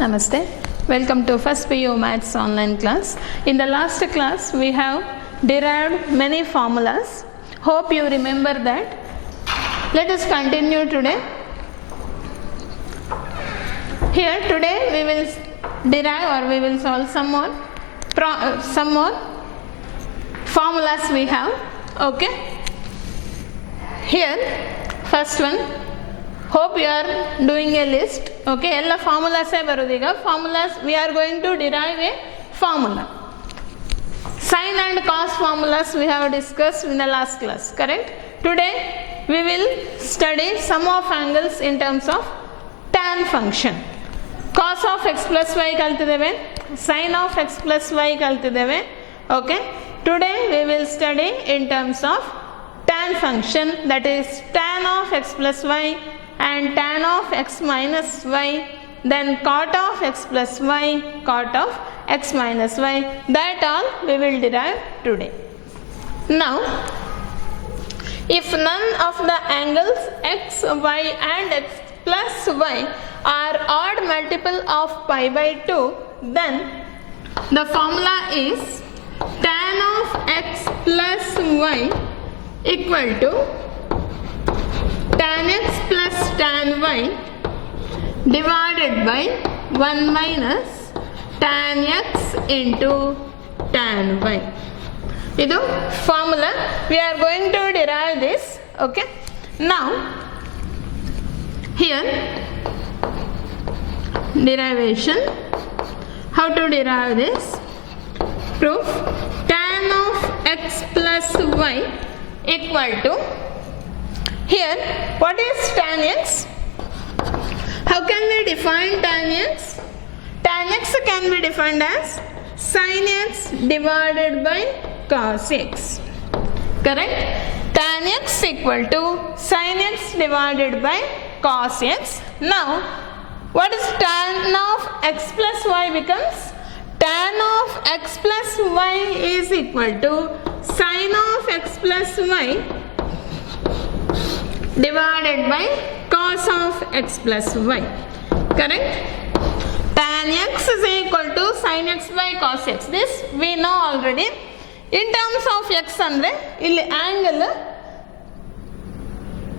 Namaste. Welcome to First PU Maths online class. In the last class, we have derived many formulas. Hope you remember that. Let us continue today. Here today we will derive or we will solve some more formulas we have. Okay. Here, first one. Hope you are doing a list. Okay, all formulas formulas we are going to derive a formula. Sine and cos formulas we have discussed in the last class, correct? Today we will study sum of angles in terms of tan function. Cos of x plus y kaltideve, sine of x plus y kaltideve. Okay, today we will study in terms of tan function, that is tan of x plus y and tan of x minus y, then cot of x plus y, cot of x minus y, that all we will derive today. Now, if none of the angles x, y and x plus y are odd multiple of pi by 2, then the formula is tan of x plus y equal to tan x plus tan y divided by 1 minus tan x into tan y. This formula, we are going to derive this. Okay. Now, here derivation, how to derive this? Proof, tan of x plus y equal to, here what is tan x? How can we define tan x? Tan x can be defined as sin x divided by cos x. Correct? Tan x equal to sin x divided by cos x. Now, what is tan of x plus y becomes? Tan of x plus y is equal to sin of x plus y divided by cos of x plus y. Correct? Tan x is equal to sin x by cos x. This we know already. In terms of x andre, illi angle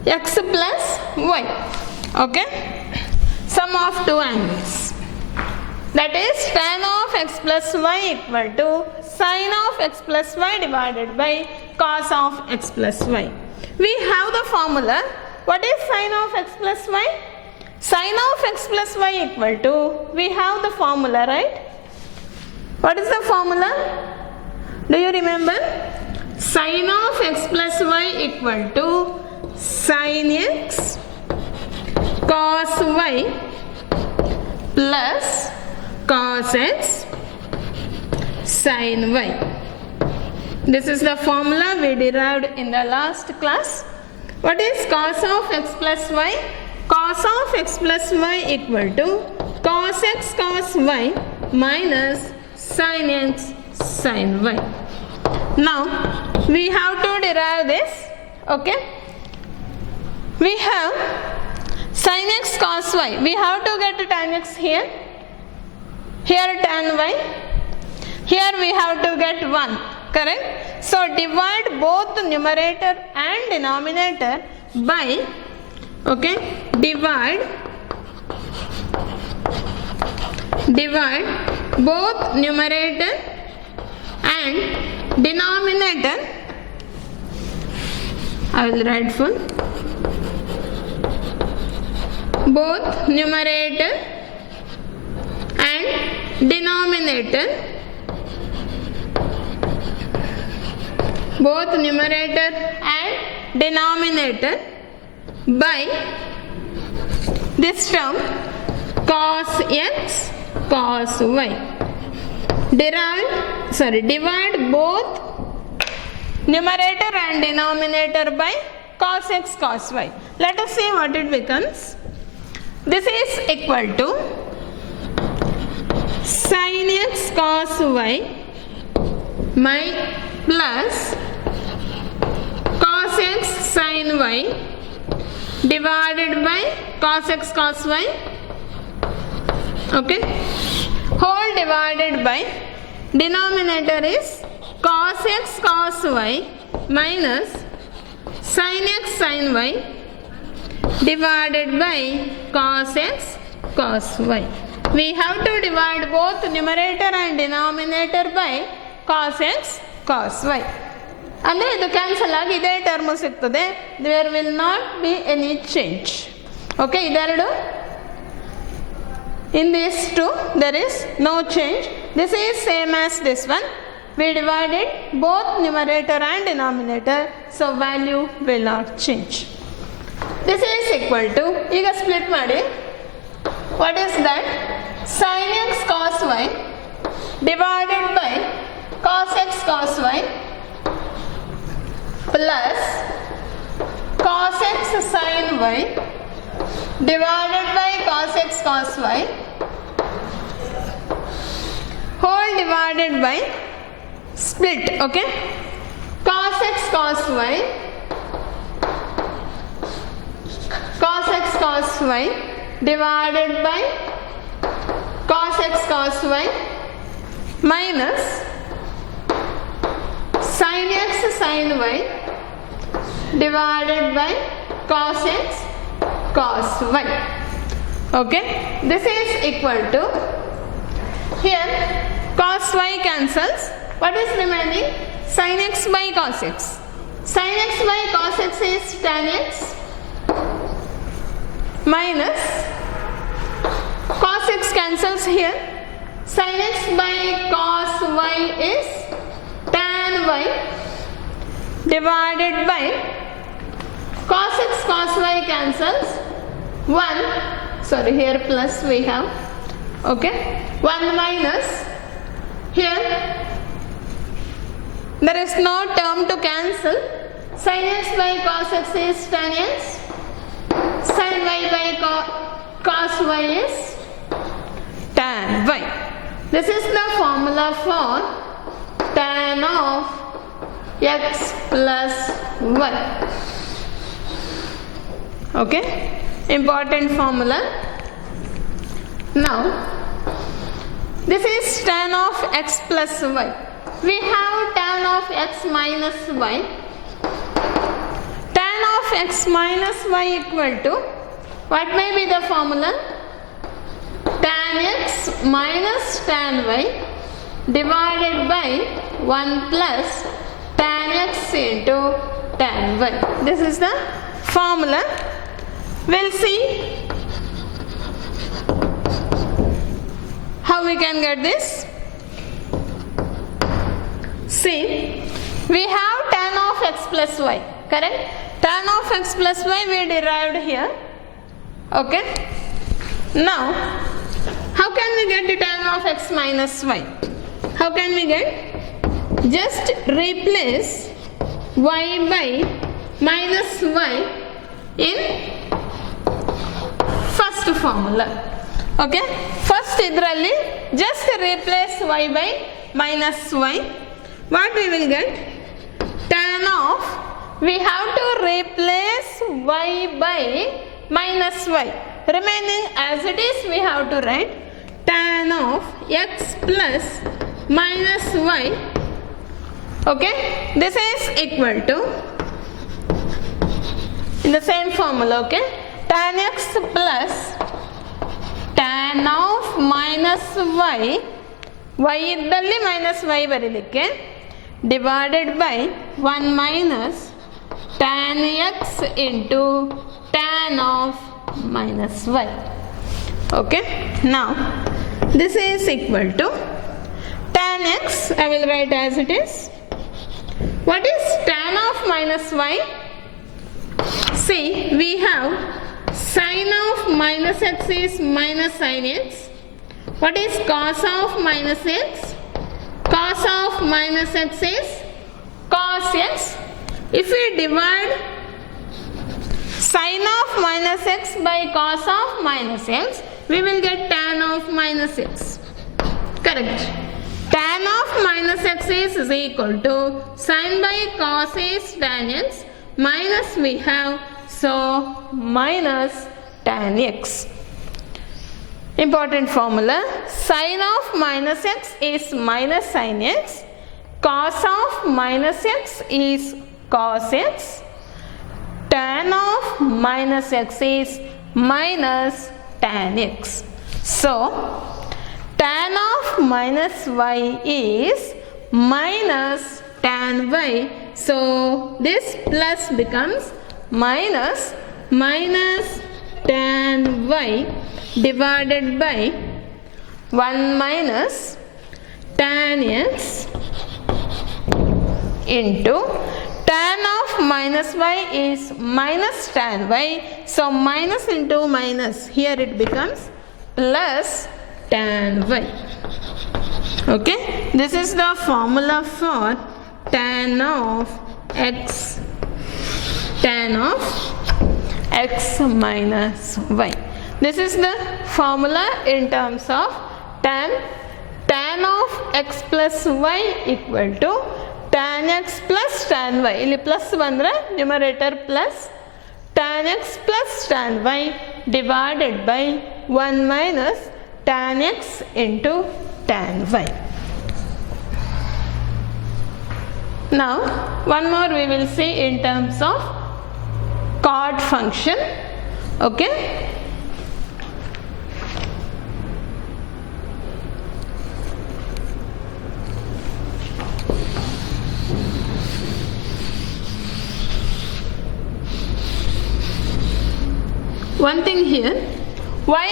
x plus y. Okay? Sum of two angles. That is tan of x plus y equal to sin of x plus y divided by cos of x plus y. We have the formula. What is sin of x plus y? Sin of x plus y equal to, we have the formula, right? What is the formula? Do you remember? Sin of x plus y equal to sin x cos y plus cos x sin y. This is the formula we derived in the last class. What is cos of x plus y? Cos of x plus y equal to cos x cos y minus sin x sin y. Now, we have to derive this. Okay? We have sin x cos y. We have to get tan x here. Here tan y. Here we have to get 1. Correct? So, divide both numerator and denominator by, okay, divide both numerator and denominator. I will write full. Both numerator and denominator. Both numerator and denominator by this term cos x cos y. Divide both numerator and denominator by cos x cos y. Let us see what it becomes. This is equal to sin x cos y plus cos x sin y divided by cos x cos y Okay, whole divided by denominator is cos x cos y minus sin x sin y divided by cos x cos y. We have to divide both numerator and denominator by cos x cos y. ಅಂದರೆ ಇದು cancel ಆಗಿ ಇದೇ term ಸಿಗ್ತದೆ. There will not be any change. Okay, ಇದೆರಡು in these two there is no change. This is same as this one. We divided both numerator and denominator, so value will not change. This is equal to, ಈಗ split ಮಾಡಿ, what is that? Sin x cos y divided by cos x cos y plus cos x sin y divided by cos x cos y whole divided by split. Okay, cos x cos y cos x cos y divided by cos x cos y minus sin x sin y divided by cos x cos y. Okay, this is equal to, here cos y cancels. What is remaining? Sin x by cos x. Sin x by cos x is tan x minus cos x cancels here. Sin x by cos y is tan y divided by cos x cos y cancels 1, sorry, here plus we have, okay, 1 minus, here there is no term to cancel. Sin x by cos x is tan x, sin y by cos y is tan y. This is the formula for tan of x plus y. Okay, important formula. Now this is tan of x plus y. We have tan of x minus y. Tan of x minus y equal to, what may be the formula? Tan x minus tan y divided by 1 plus tan x into tan y. This is the formula. We'll see how we can get this. See, we have tan of x plus y, correct? Tan of x plus y we derived here. Okay, now how can we get the tan of x minus y? How can we get? Just replace y by minus y in first formula. Okay, first idralli just replace y by minus y. What we will get? Tan of, we have to replace y by minus y. Remaining as it is, we have to write tan of x plus minus y. Okay, this is equal to, in the same formula, okay, tan x plus tan of minus y, y ಇದ್ದಲ್ಲಿ minus y ಬರೀಲಿಕ್ಕೆ, divided by 1 minus tan x into tan of minus y. Okay, now this is equal to tan x, I will write as it is. What is tan of minus y? See, we have sin of minus x is minus sin x. What is cos of minus x? Cos of minus x is cos x. If we divide sin of minus x by cos of minus x, we will get tan of minus x. Correct. Tan of minus x is equal to sin by cos is tan x minus we have, so minus tan x. Important formula, sin of minus x is minus sin x, cos of minus x is cos x, tan of minus x is minus tan x. So tan of minus y is minus tan y. So this plus becomes minus tan y divided by 1 minus tan x into tan of minus y is minus tan y. So minus into minus, here it becomes plus tan y. Okay, this is the formula for tan of x minus y. This is the formula in terms of tan of x plus y equal to tan x plus tan y. ಇಲ್ಲಿ plus ಬಂದರೆ numerator plus tan x plus tan y divided by 1 minus tan x into tan y. Now one more we will see in terms of cot function. Okay, one thing here, why,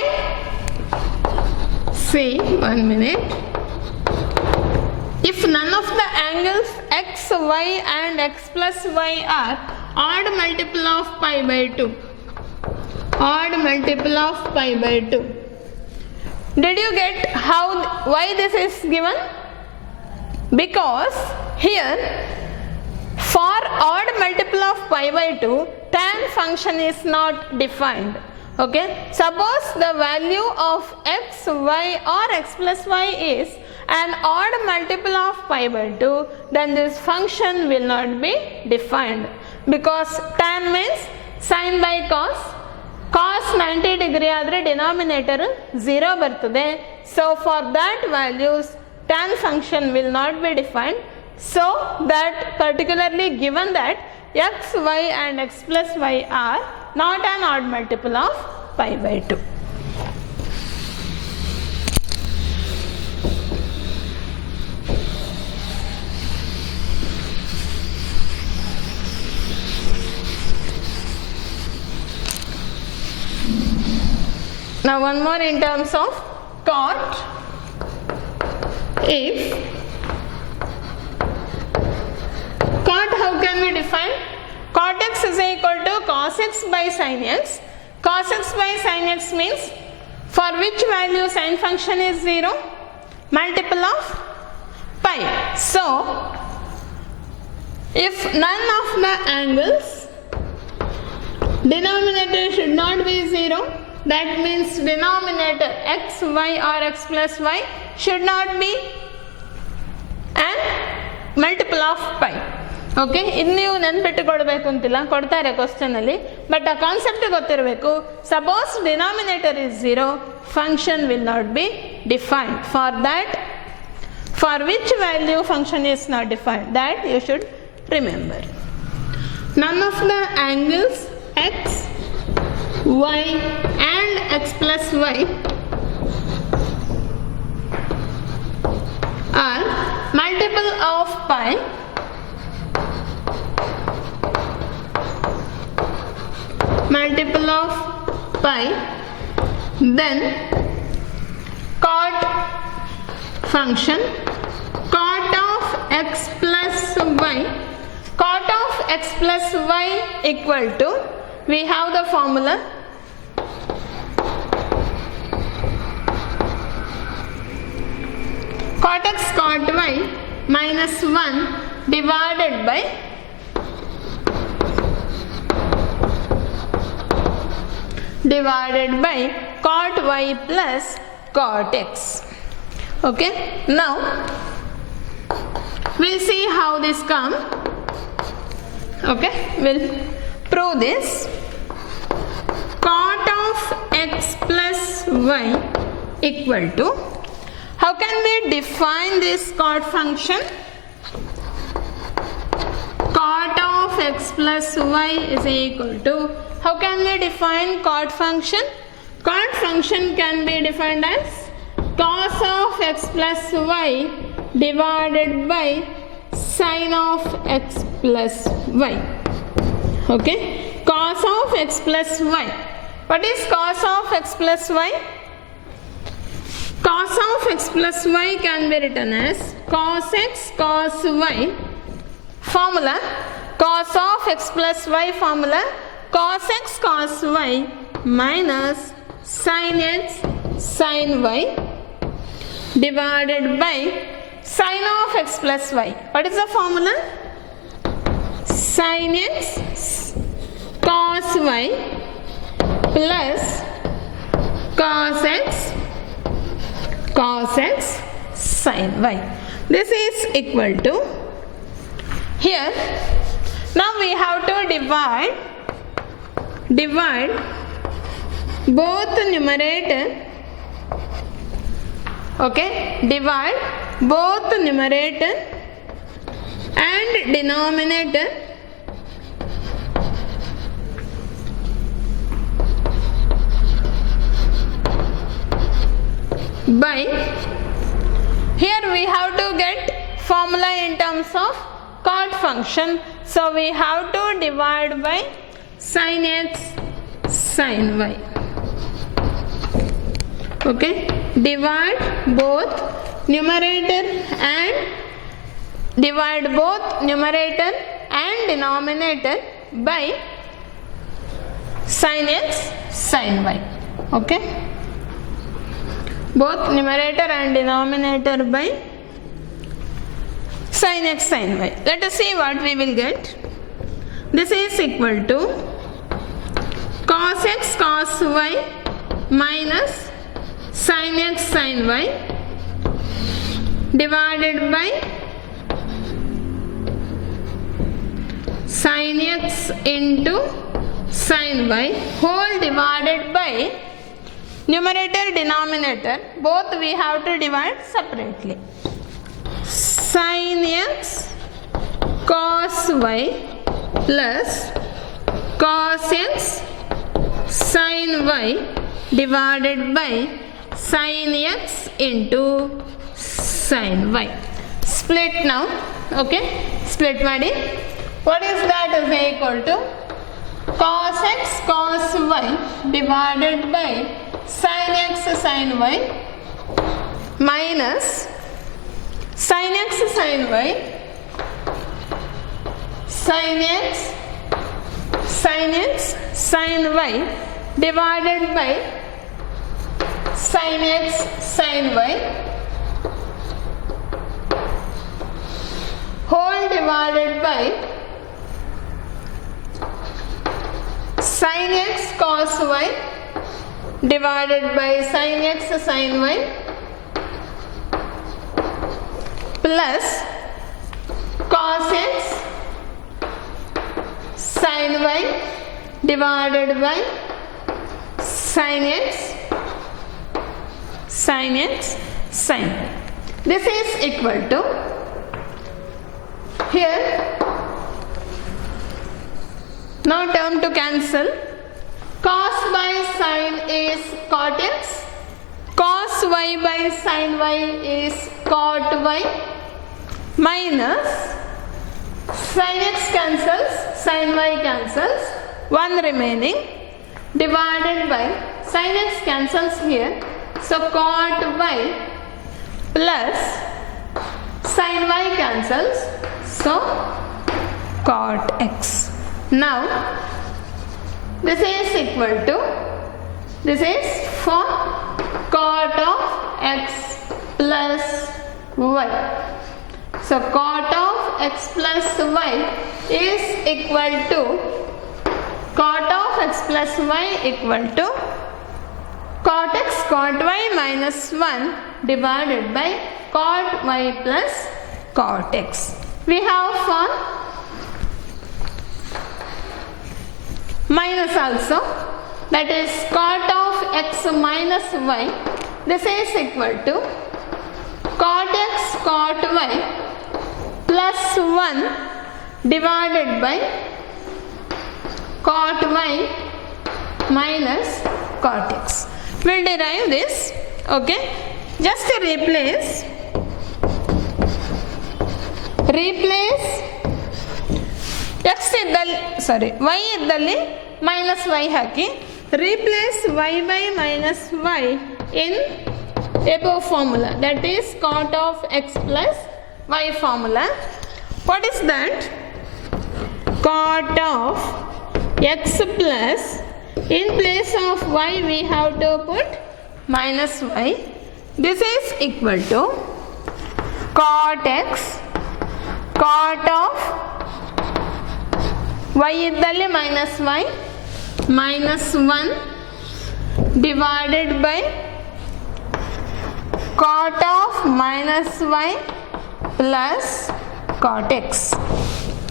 see, 1 minute, if none of the angles x, y and x plus y are odd multiple of pi by 2, odd multiple of pi by 2, did you get how, why this is given? Because here for odd multiple of pi by 2, tan function is not defined. Okay, suppose the value of x, y or x plus y is an odd multiple of pi by 2, then this function will not be defined, because tan means sin by cos, cos 90 degree ಆದರೆ denominator 0 ಬರ್ತದೆ. So for that values tan function will not be defined. So that particularly given that x, y and x plus y are not an odd multiple of pi by 2. Now one more in terms of cot. If cot, how can we define? Cot x is equal to cos x by sin x. Cos x by sin x means for which value sin function is 0? Multiple of pi. So if none of the angles denominator should not be 0, that means denominator x, y or x plus y should not be an multiple of pi. Okay, ಇದು ನೀವು ನೆನ್ಪಿಟ್ಟುಕೊಳ್ಬೇಕು ಅಂತಿಲ್ಲ, ಕೊಡ್ತಾರೆ ಕ್ವಶನಲ್ಲಿ, but ಆ concept ಗೊತ್ತಿರಬೇಕು. Suppose denominator is 0, function will not be defined. For that, for which value function is not defined, that you should remember. None of the angles x, y and x plus y are multiple of pi, then cot function, cot of x plus y, cot of x plus y equal to, we have the formula cot x cot y minus 1 divided by cot y plus cot x. Okay, now we'll see how this comes. Okay, we'll prove this. Cot of x plus y equal to, how can we define this cot function? Cot of x plus y is equal to, how can we define cot function? Cot function can be defined as cos of x plus y divided by sin of x plus y. Okay, cos of x plus y. What is cos of x plus y? Cos of x plus y can be written as cos x cos y. Formula cos of x plus y, formula cos x cos y minus sin x sin y divided by sin of x plus y. What is the formula? Sin x cos y plus cos x sin y. This is equal to, here now we have to divide both numerator, okay, divide both numerator and denominator by, here we have to get formula in terms of cot function, so we have to divide by sin x sin y. Okay, divide both numerator and denominator by sin x sin y. Okay, both numerator and denominator by sin x sin y. Let us see what we will get. This is equal to cos x cos y minus sin x sin y divided by sin x into sin y whole divided by numerator denominator, both we have to divide separately. Sin x cos y plus cos x sin y divided by sin x into sin y. Split now. Okay, split ಮಾಡಿ. What is that is equal to cos x cos y divided by sin x sin y minus sin x sin y sin x sin y divided by sin x sin y whole divided by sin x cos y divided by sin x sin y plus cos x sin y divided by sin x sin y. This is equal to, here now term to cancel, cos by sin is cot x, cos y by sin y is cot y minus sin x cancels, sin y cancels, one remaining divided by sin x cancels here, so cot y plus sin y cancels, so cot x. Now this is equal to, this is for cot of x plus y. So cot of x plus y is equal to, cot of x plus y equal to cot x cot y minus 1 divided by cot y plus cot x. We have for minus also, that is cot of x minus y this is equal to cot x cot y plus 1 divided by cot y minus cot x. We'll derive this. Okay, just replace x ಇದ್ದಲ್ಲಿ y ಇದ್ದಲ್ಲಿ minus y hockey replace y by minus y in above formula, that is cot of x plus y formula. What is that? Cot of x plus, in place of y we have to put minus y. This is equal to cot x cot of y ಇದ್ದಲ್ಲಿ minus y minus 1 divided by cot of minus y plus cot x.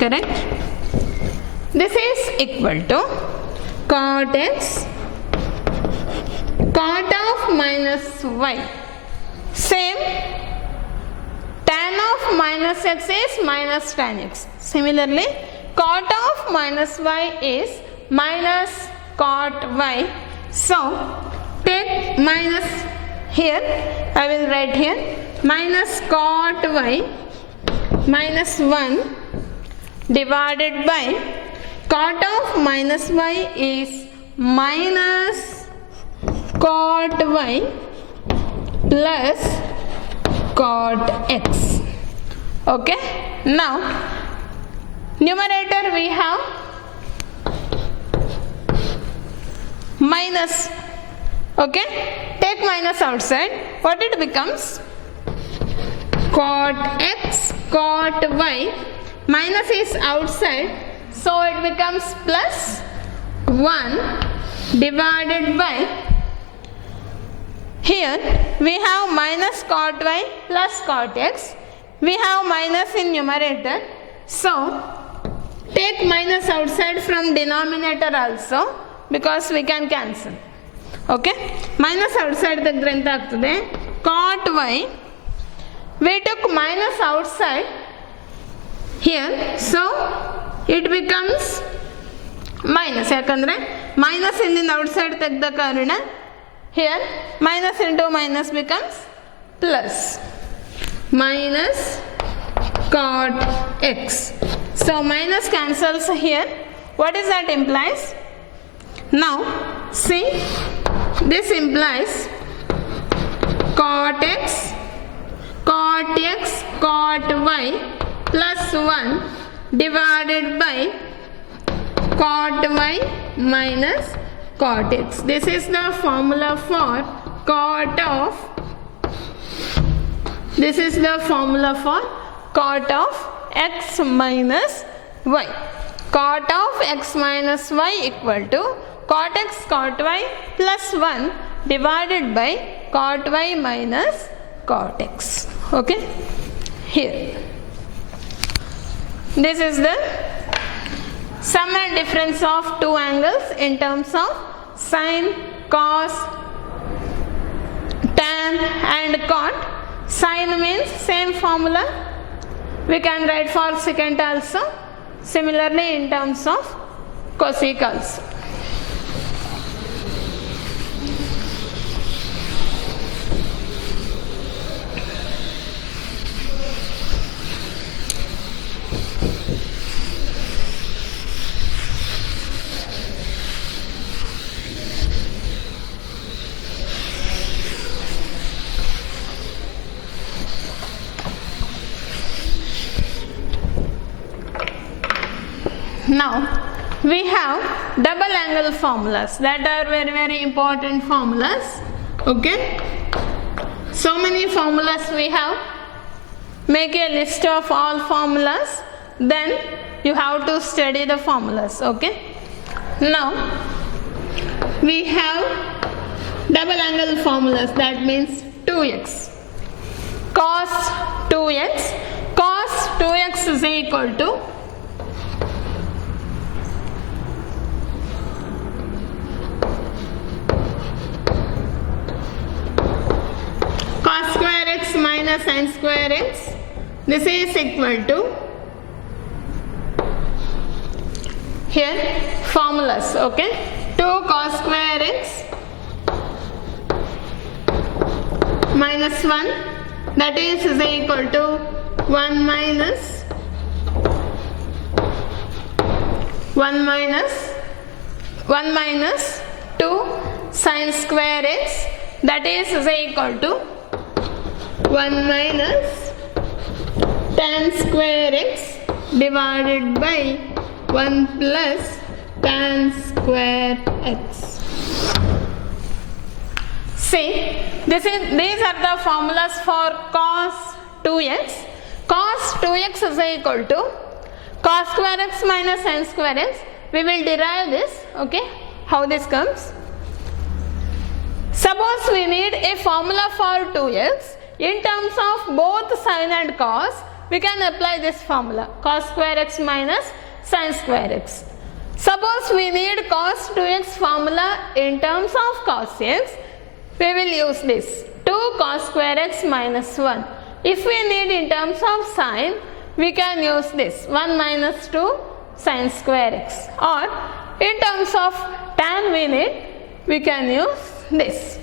Correct? This is equal to cot x cot of minus y. Same, tan of minus x is minus tan x. Similarly, cot of minus y is minus cot y. So, take minus here, I will write here minus cot y minus 1 divided by cot of minus y is minus cot y plus cot x. Okay, now numerator we have minus. Okay, take minus outside, what it becomes? Cot x cot y, minus is outside, so it becomes plus 1 divided by, here we have minus cot y plus cot x, we have minus in numerator, so take minus outside from denominator also, because we can cancel. Okay, minus outside దగ్గర ఎంత ಆಗ್ತದೆ? cot y, we took minus outside here, so it becomes minus, ಯಾಕಂದ್ರೆ minus ಇಲ್ಲಿಂದ outside ತೆಗೆದ ಕಾರಣ here minus into minus becomes plus minus cot x. So minus cancels here. What is that implies? Now see, this implies cot x cot y plus 1 divided by cot y minus cot x. This is the formula for cot of, this is the formula for cot of x minus y. Cot of x minus y equal to cot x cot y plus 1 divided by cot y minus cot x. Okay, here this is the sum and difference of two angles in terms of sine, cos, tan and cot. Sine means same formula, we can write for secant also, similarly in terms of cosec also. Now we have double angle formulas, that are very very important formulas. Okay, so many formulas we have. Make a list of all formulas, then you have to study the formulas. Okay, now we have double angle formulas, that means 2x cos 2x, cos 2x is equal to minus sin square x. This is equal to, here formulas, okay, 2 cos square x minus 1, that is equal to 1 minus 2 sin square x, that is equal to 1 minus tan square x divided by 1 plus tan square x. See, these are the formulas for cos 2x. Cos 2x is equal to cos square x minus sin square x. We will derive this, okay, how this comes. Suppose we need a formula for 2x in terms of both sin and cos. We can apply this formula, cos square x minus sin square x. Suppose we need cos 2x formula in terms of cos x. We will use this 2 cos square x minus 1. If we need in terms of sin, we can use this 1 minus 2 sin square x, or in terms of tan we can use this.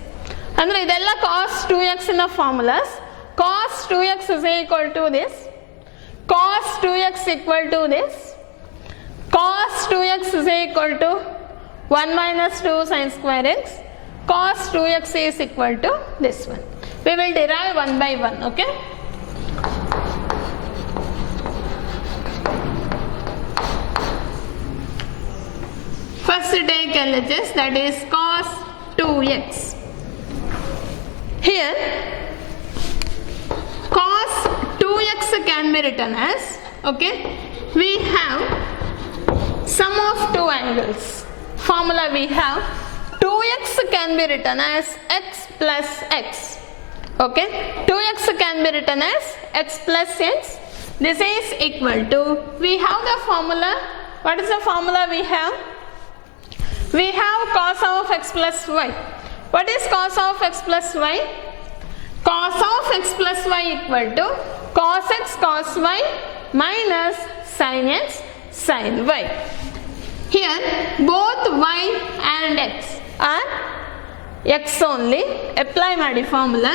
Andre idella cos 2x in the formulas. Cos 2x is equal to this, cos 2x equal to this, cos 2x is equal to 1 minus 2 sin square x, cos 2x is equal to this one. We will derive one by one, okay. First take LHS, that is cos 2x. Here cos 2x can be written as, okay, we have sum of two angles. Formula we have 2x can be written as x plus x. Okay, 2x can be written as x plus x. This is equal to, we have the formula. What is the formula we have? We have cos of x plus y. What is cos of x plus y? Cos of x plus y equal to cos x cos y minus sin x sin y. Here both y and x are x only. Apply madi formula.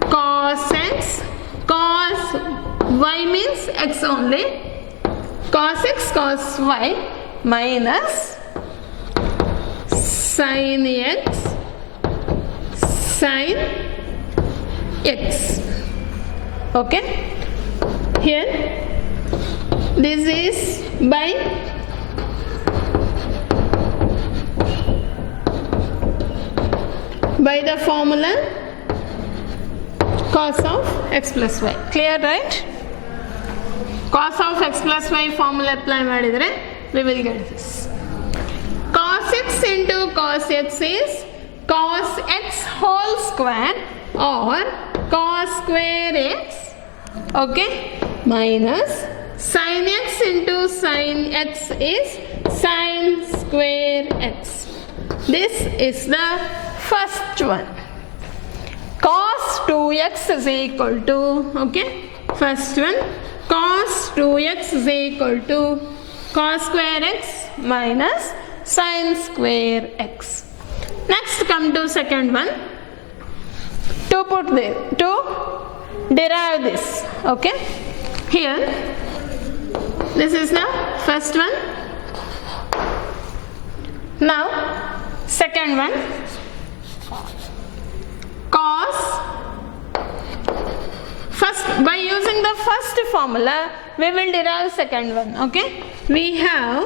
Cos x cos y means x only. Cos x cos y minus sin x sin x. Okay, here this is by the formula cos of x plus y. Clear, right? Cos of x plus y formula apply madidre we will get this. Cos x into cos x is cos x whole square or cos square x, okay, minus sin x into sin x is sin square x. This is the first one. Cos 2x is equal to, okay, first one, cos 2x is equal to cos square x minus sin square x. Next come to second one. To put there, to derive this, okay. Here this is the first one. Now second one, cos, first by using the first formula we will derive second one, okay. We have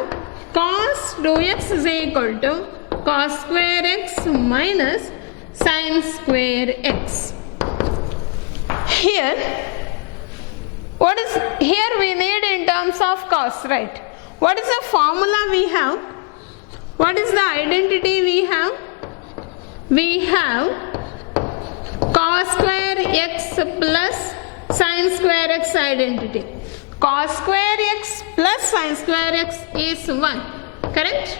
cos 2x is equal to cos square x minus sin square x. Here what is, here we need in terms of cos, right? What is the formula we have? What is the identity we have? We have cos square x plus sin square x identity. Cos square x plus sin square x is 1, correct?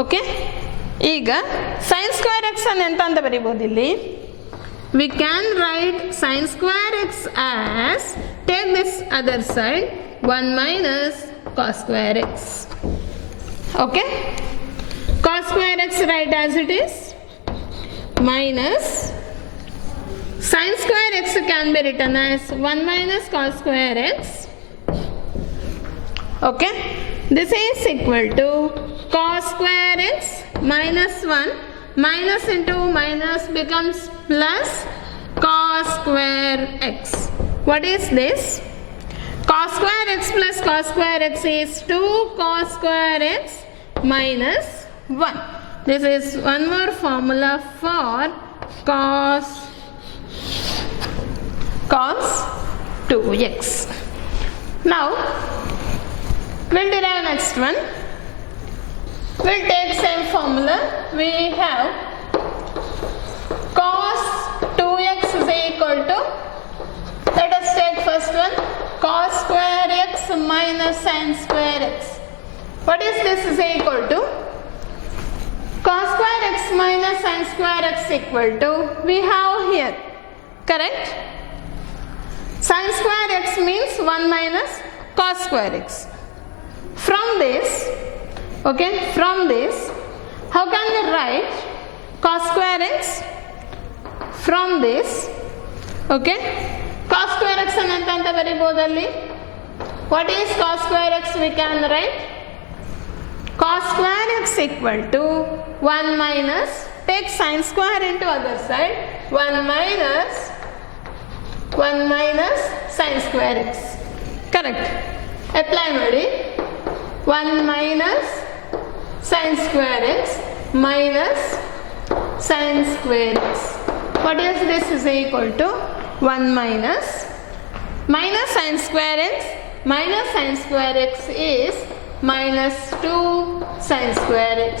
Okay, ಈಗ sin square x ಅನ್ನು ಎಂತ ಅಂತ ಬರೀಬಹುದು ಇಲ್ಲಿ? we can write sin square x as, take this other side, 1 minus cos square x. Okay, cos square x write as it is, minus sin square x can be written as 1 minus cos square x. Okay, this is equal to cos square x minus 1, minus into minus becomes plus cos square x. What is this? Cos square x plus cos square x is 2 cos square x minus 1. This is one more formula for cos 2x. Now we'll derive next one. We'll take same formula. We have cos 2x is equal to, let us take first one, cos square x minus sin square x. What is this is equal to? Cos square x minus sin square x equal to, we have here, correct? Sin square x means 1 minus cos square x. From this, okay, from this, how can we write cos square x? From this, okay, cos square x anta bariboದಲ್ಲಿ. What is cos square x? We can write cos square x equal to 1 minus, take sin square into other side, 1 minus sin square x. Correct. Apply ಮಾಡಿ. 1 minus sin square x minus sin square x. What is this is equal to 1 minus sin square x minus sin square x is minus 2 sin square x.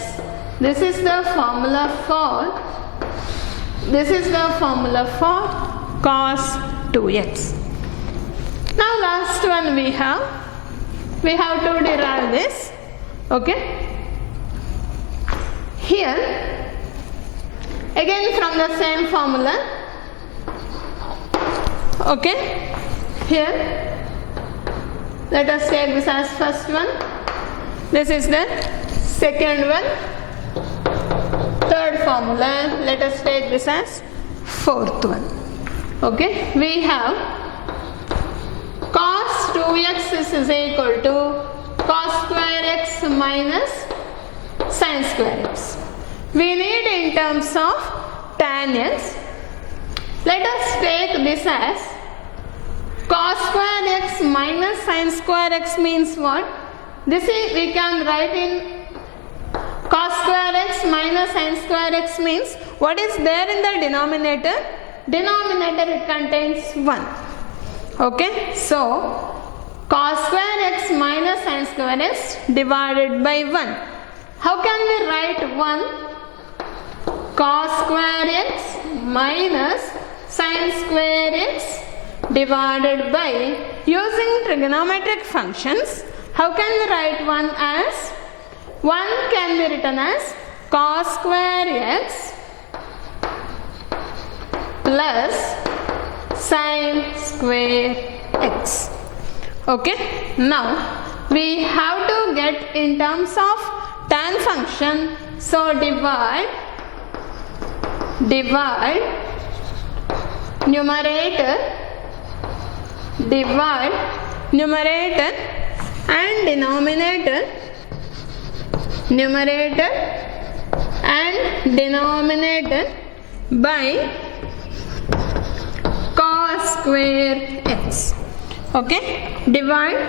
This is the formula for cos 2x. Now last one we have to derive this. Okay, here again from the same formula. Okay, here let us take this as first one, this is the second one, third formula, let us take this as fourth one. Okay, we have cos 2x is equal to cos square x minus sin square x. We need in terms of tan x. Let us take this as cos square x minus sin square x means what? This is, we can write in cos square x minus sin square x means what is there in the denominator? Denominator it contains 1. Okay, so cos square x minus sin square x divided by 1. How can we write 1? Cos square x minus sin square x divided by, using trigonometric functions, how can we write 1 as? 1 can be written as cos square x plus sin square x. Okay, now we have to get in terms of tan function, so divide numerator and denominator by cos square x. Okay, divide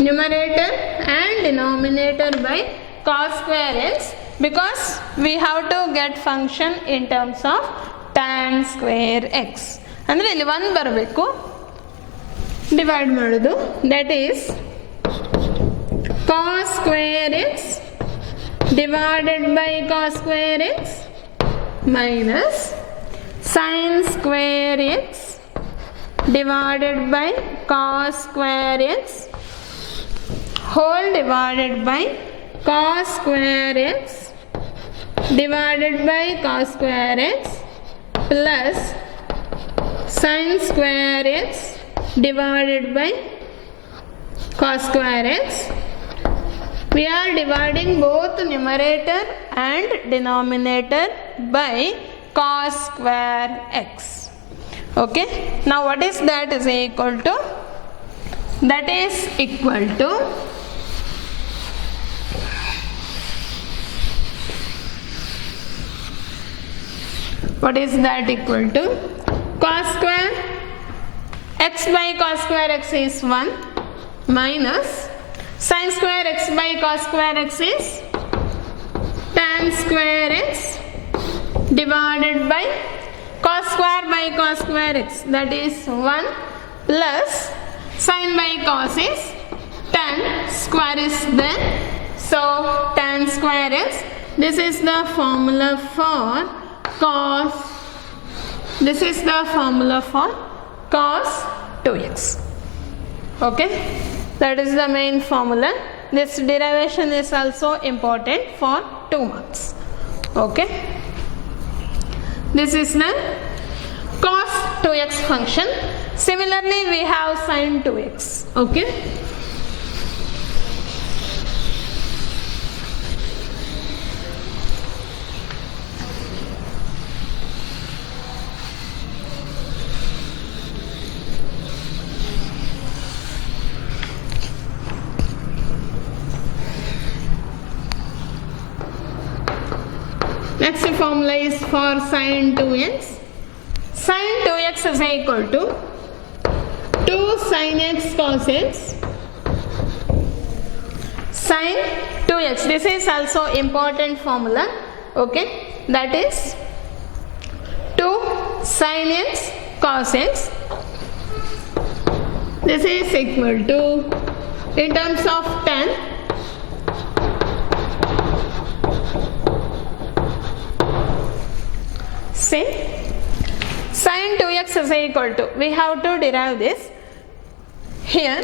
numerator and denominator by cos square x, because we have to get function in terms of tan square x. ಅಂದರೆ ಇಲ್ಲಿ 1 ಬರಬೇಕು, divide ಮಾಡೋದು, that is cos square x divided by cos square x minus sin square x divided by cos square x whole divided by cos square x divided by cos square x plus sin square x divided by cos square x. We are dividing both numerator and denominator by cos square x. Okay. Now what is that is equal to? That is equal to what is that equal to? Cos square x by cos square x is 1 minus sin square x by cos square x is tan square x divided by cos square by cos square x, that is 1 plus sin by cos is tan square is there. So tan square x, this is the formula for cos, this is the formula for cos 2x. Okay, that is the main formula. This derivation is also important for 2 marks. Okay, this is the cos 2x function. Similarly, we have sin 2x. Okay. Next formula is for sin 2x. Sin 2x is equal to 2 sin x cos x sin 2x. This is also important formula. Okay, that is 2 sin x cos x. This is equal to, in terms of tan, see, sin 2x is equal to, we have to derive this here,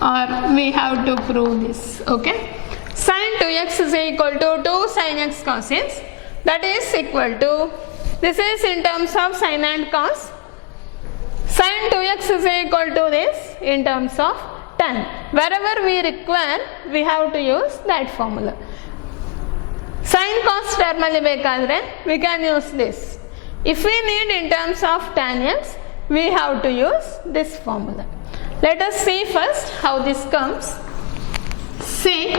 or we have to prove this. Okay, sin 2x is equal to 2 sin x cos x, that is equal to, this is in terms of sin and cos, sin 2x is equal to this in terms of tan. Wherever we require, we have to use that formula. Sin cos term alli bekadre we can use this. If we need in terms of tan x, we have to use this formula. Let us see first how this comes. See,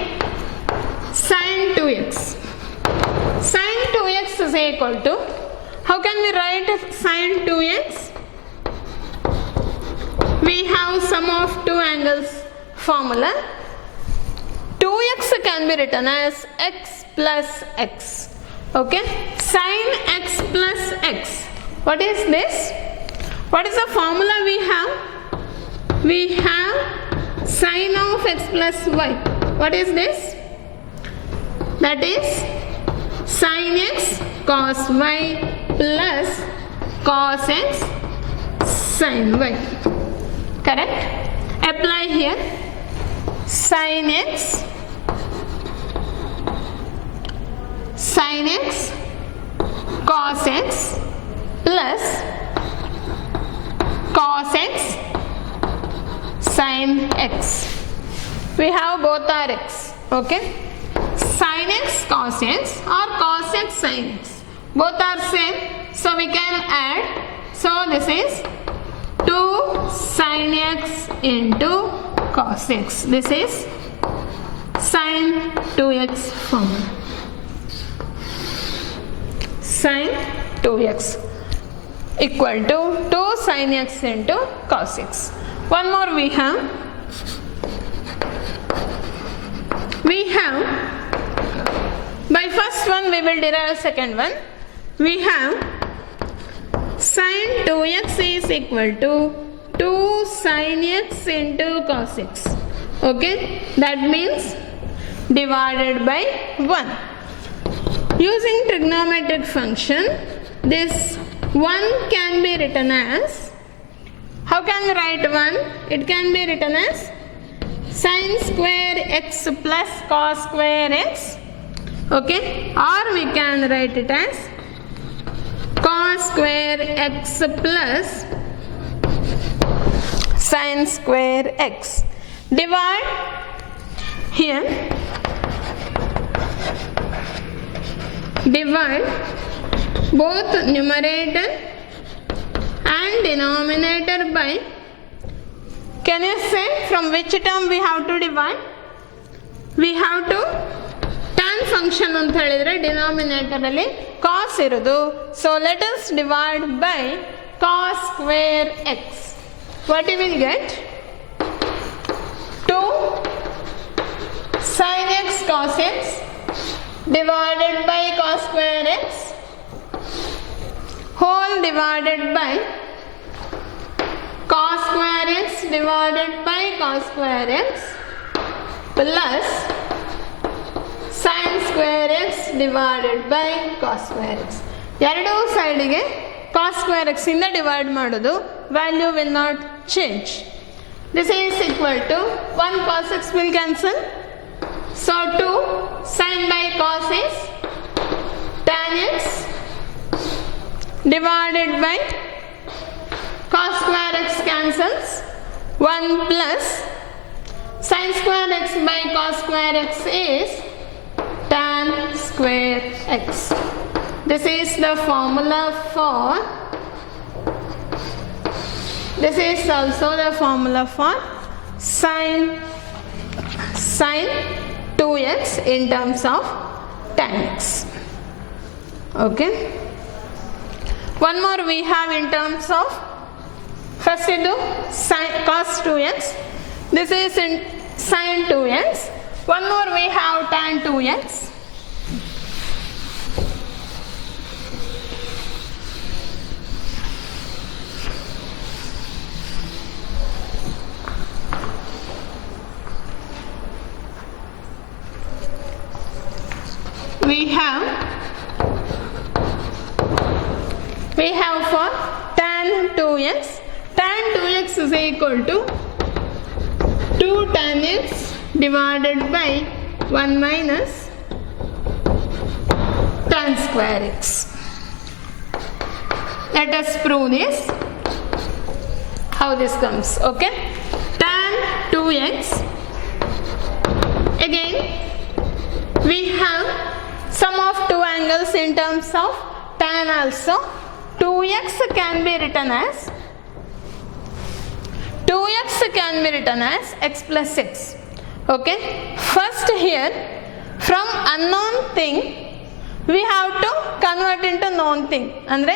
sin 2x. Sin 2x is equal to, how can we write sin 2x? We have sum of two angles formula. 2x can be written as x plus x. Okay, sin x plus x. What is this? What is the formula we have? We have sin of x plus y. What is this? That is sin x cos y plus cos x sin y. Correct? Apply here. Sin x cos x plus cos x sin x. We have both are x. Okay, sin x cos x or cos x sin x, both are same, so we can add. So this is 2 sin x into cos x. This is sin 2x formula. Sin 2x equal to 2 sin x into cos x. One more we have. By first one we will derive second one. We have sin 2x is equal to 2 sin x into cos x. Okay, that means divided by 1. Using trigonometric function, this 1 can be written as, how can we write 1? It can be written as sin square x plus cos square x. Okay, or we can write it as cos cos square x plus sin square x. Divide here, divide both numerator and denominator by, can you say from which term we have to divide? We have to tan function ಅಂತ ಹೇಳಿದ್ರೆ denominator ಅಲ್ಲಿ cos ಇರೋದು. So let us divide by cos square x. What you will get? 2 sin x cos x divided by cos square x whole divided by cos square x divided by cos square x plus sin square x divided by cos square x. ಎರಡು ಸೈಡಿಗೆ cos square x ಇಂದ divide ಮಾಡೋದು. Value will not change. This is equal to 1 cos x will cancel. So 2 sin by cos x tan x divided by cos square x cancels. 1 plus sin square x by cos square x is tan square x. This is the formula for, this is also the formula for sin 2x in terms of tan x. Okay. One more we have in terms of, first we do sin cos 2x. This is in sin 2x. One more we have tan 2x. We have for tan 2x. Tan 2x is equal to 2 tan x divided by 1 minus tan square x. Let us prove this, how this comes. Okay, tan 2x, again we have sum of two angles in terms of tan also. 2x can be written as x plus 6. Okay, first here from unknown thing we have to convert into known thing. ಅಂದ್ರೆ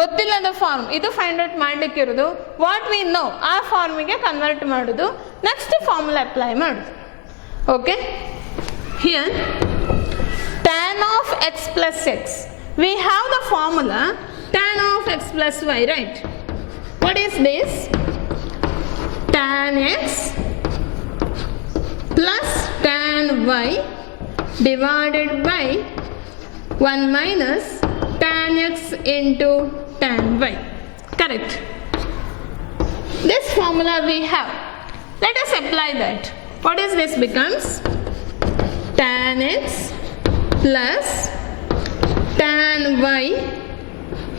ಗೊತ್ತಿಲ್ಲದ form ಇದು find out ಮಾಡ್ಲಿಕ್ಕೆ ಇರೋದು. What we know ಆ ಫಾರ್ಮಿಗೆ convert ಮಾಡೋದು, next formula apply ಮಾಡೋದು. Okay, here tan of x plus x, we have the formula tan of x plus y, right? What is this? Tan x plus tan y divided by 1 minus tan x into tan y. Correct. This formula we have. Let us apply that. What is this becomes? Tan x plus tan y,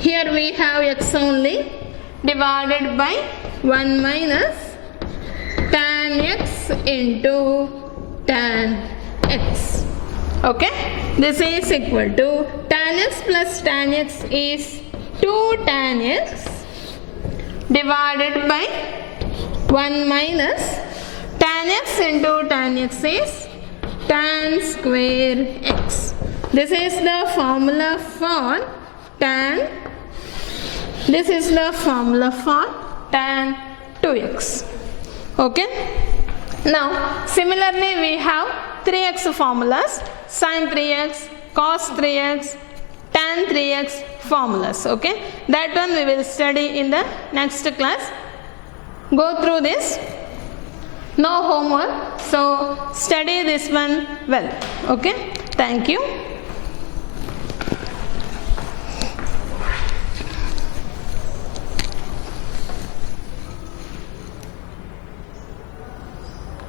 here we have x only, divided by 1 minus tan x into tan x. Okay, this is equal to tan x plus tan x is 2 tan x divided by 1 minus tan x into tan x is tan square x. This is the formula for tan, this is the formula for tan 2x. Okay, now similarly we have 3x formulas, sin 3x, cos 3x, tan 3x formulas. Okay, that one we will study in the next class. Go through this, no homework, so study this one well. Okay, thank you.